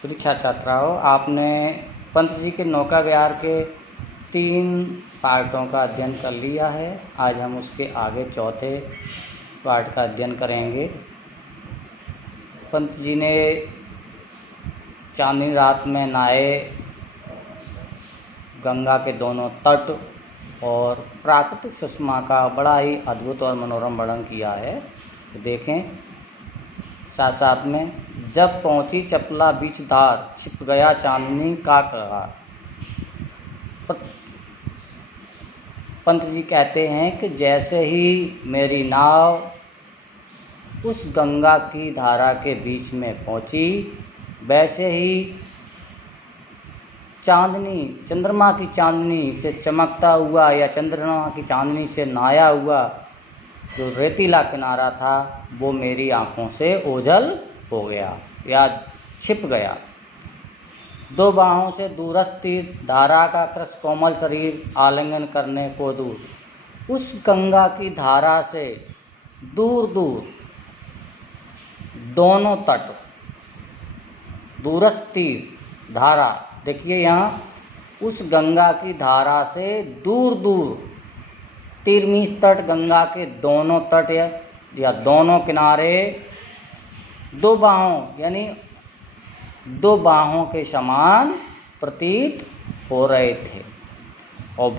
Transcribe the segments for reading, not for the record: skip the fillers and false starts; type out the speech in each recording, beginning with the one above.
परीक्षा छात्राओं, आपने पंत जी के नौका विहार के 3 पार्टों का अध्ययन कर लिया है। आज हम उसके आगे चौथे पार्ट का अध्ययन करेंगे। पंत जी ने चांदनी रात में नहाए, गंगा के दोनों तट और प्राकृतिक सुषमा का बड़ा ही अद्भुत और मनोरम वर्णन किया है। तो देखें साथ साथ में। जब पहुंची चपला बीच धार, छिप गया चांदनी का करार। पंत जी कहते हैं कि जैसे ही मेरी नाव उस गंगा की धारा के बीच में पहुंची, वैसे ही चांदनी, चंद्रमा की चांदनी से चमकता हुआ या चंद्रमा की चांदनी से नहाया हुआ जो रेतीला किनारा था, वो मेरी आँखों से ओझल हो गया या छिप गया। 2 बाहों से दूरस्थ तीर, धारा का कृश कोमल शरीर आलिंगन करने को दूर। उस गंगा की धारा से दूर दूर दोनों तट, दूरस्थ तीर धारा, देखिए यहाँ उस गंगा की धारा से दूर दूर, तीर मींस तट, गंगा के दोनों तट या दोनों किनारे 2 बाहों यानी 2 बाहों के समान प्रतीत हो रहे थे। और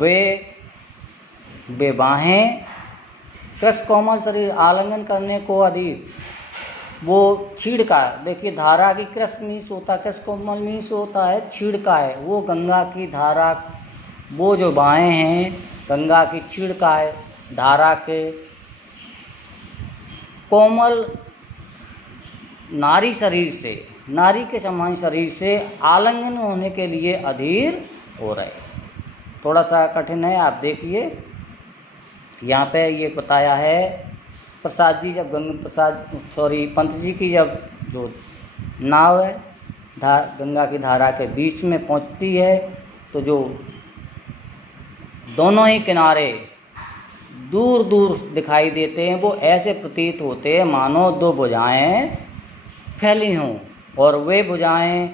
वे बाहें कृश कोमल शरीर आलिंगन करने को अधीर, वो छीड़का, देखिए धारा की कृश मींस होता है, कृश कोमल मींस होता है छीड़का है। वो गंगा की धारा, वो जो बाहें हैं गंगा की छीड़का है, धारा के कोमल नारी शरीर से, नारी के समान शरीर से आलिंगन होने के लिए अधीर हो रहे। थोड़ा सा कठिन है, आप देखिए यहाँ पे ये बताया है। प्रसाद जी जब पंत जी की जब जो नाव है गंगा की धारा के बीच में पहुँचती है, तो जो दोनों ही किनारे दूर दूर दिखाई देते हैं, वो ऐसे प्रतीत होते हैं मानो 2 भुजाएं फैली हों, और वे भुजाएं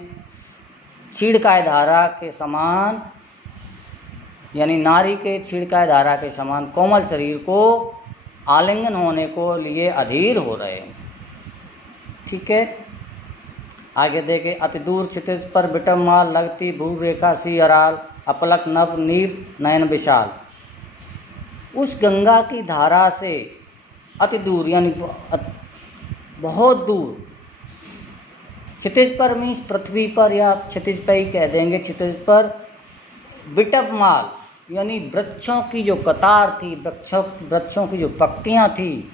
छीड़काए धारा के समान यानी नारी के छीड़काए धारा के समान कोमल शरीर को आलिंगन होने को लिए अधीर हो रहे हैं। ठीक है, आगे देखें। अति दूर क्षितिज पर विटम माल, लगती भू रेखा सी अराल, अपलक नभ नीर नयन विशाल। उस गंगा की धारा से अति दूर यानी बहुत दूर, क्षितिज पर मीन्स पृथ्वी पर या क्षितिज पर ही कह देंगे, क्षितिज पर विटप माल यानी वृक्षों की जो कतार थी, वृक्षों की जो पत्तियां थी,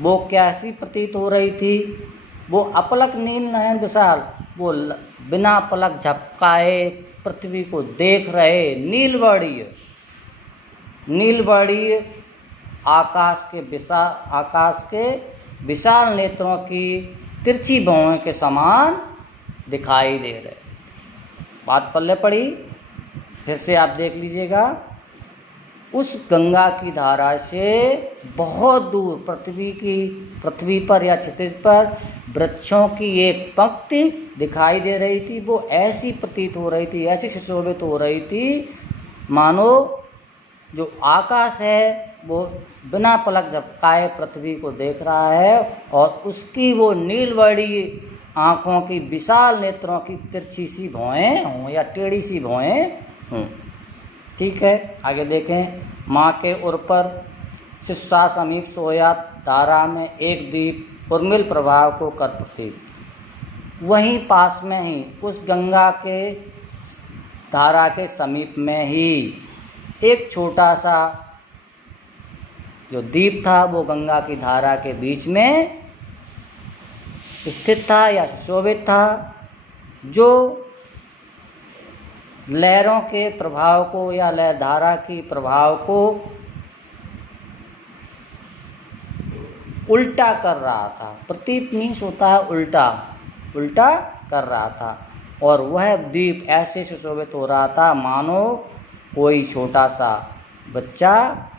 वो कैसी प्रतीत हो रही थी। वो अपलक नील नयन विशाल, वो बिना पलक झपकाए पृथ्वी को देख रहे नीलवर्णीय आकाश के विशाल नेत्रों की तिरछी भौहें के समान दिखाई दे रहे। बात पल्ले पड़ी, फिर से आप देख लीजिएगा। उस गंगा की धारा से बहुत दूर पृथ्वी पर या क्षितिज पर वृक्षों की एक पंक्ति दिखाई दे रही थी। वो ऐसी प्रतीत हो रही थी, ऐसी सुशोभित हो रही थी मानो जो आकाश है वो बिना पलक झपकाए पृथ्वी को देख रहा है, और उसकी वो नीलवर्णीय आँखों की विशाल नेत्रों की तिरछी सी भौहें हों या टेढ़ी सी भौहें हों। ठीक है, आगे देखें। माँ के उर पर शिष्या समीप सोया, धारा में एक दीप उर्मिल प्रभाव को कर प्रतीत। वहीं पास में ही उस गंगा के धारा के समीप में ही एक छोटा सा जो दीप था, वो गंगा की धारा के बीच में स्थित था या शोभित था, जो लहरों के प्रभाव को या लहरधारा की प्रभाव को उल्टा कर रहा था। प्रतीत मीन्स होता है उल्टा कर रहा था, और वह दीप ऐसे सुशोभित हो रहा था मानो कोई छोटा सा बच्चा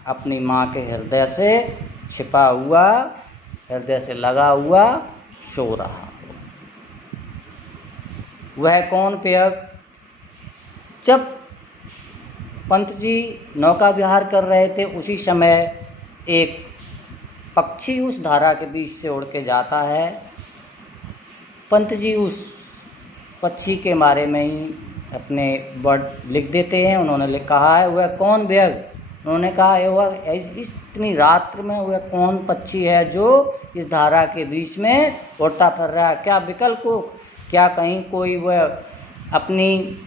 अपनी माँ के हृदय से छिपा हुआ, हृदय से लगा हुआ सो रहा। वह कौन पेय? जब पंत जी नौका विहार कर रहे थे उसी समय एक पक्षी उस धारा के बीच से उड़ के जाता है। पंत जी उस पक्षी के बारे में ही अपने वर्ड लिख देते हैं। उन्होंने कहा है वह कौन व्यग? उन्होंने कहा है वह इतनी रात्र में वह कौन पक्षी है जो इस धारा के बीच में उड़ता फिर रहा है? क्या विकल्प को, क्या कहीं कोई वह अपनी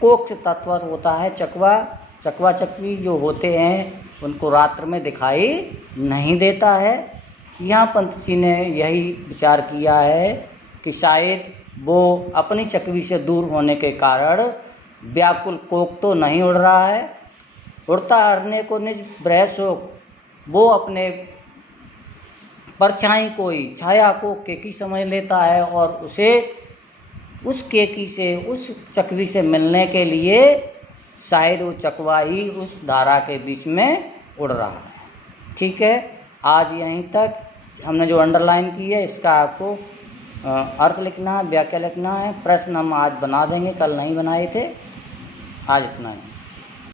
कोक्ष तत्व होता है, चकवा चकवी जो होते हैं उनको रात्र में दिखाई नहीं देता है। यहाँ पंत जी ने यही विचार किया है कि शायद वो अपनी चकवी से दूर होने के कारण व्याकुल कोक तो नहीं उड़ रहा है, उड़ता हरने को निज ब्रह शोक, वो अपने परछाई को ही, छाया को केकी समझ लेता है और उसे उस केकी से, उस चकवी से मिलने के लिए शायद वो चकवा ही उस धारा के बीच में उड़ रहा है। ठीक है, आज यहीं तक हमने जो अंडरलाइन की है इसका आपको अर्थ लिखना है, व्याख्या लिखना है। प्रश्न हम आज बना देंगे, कल नहीं बनाए थे। आज इतना है।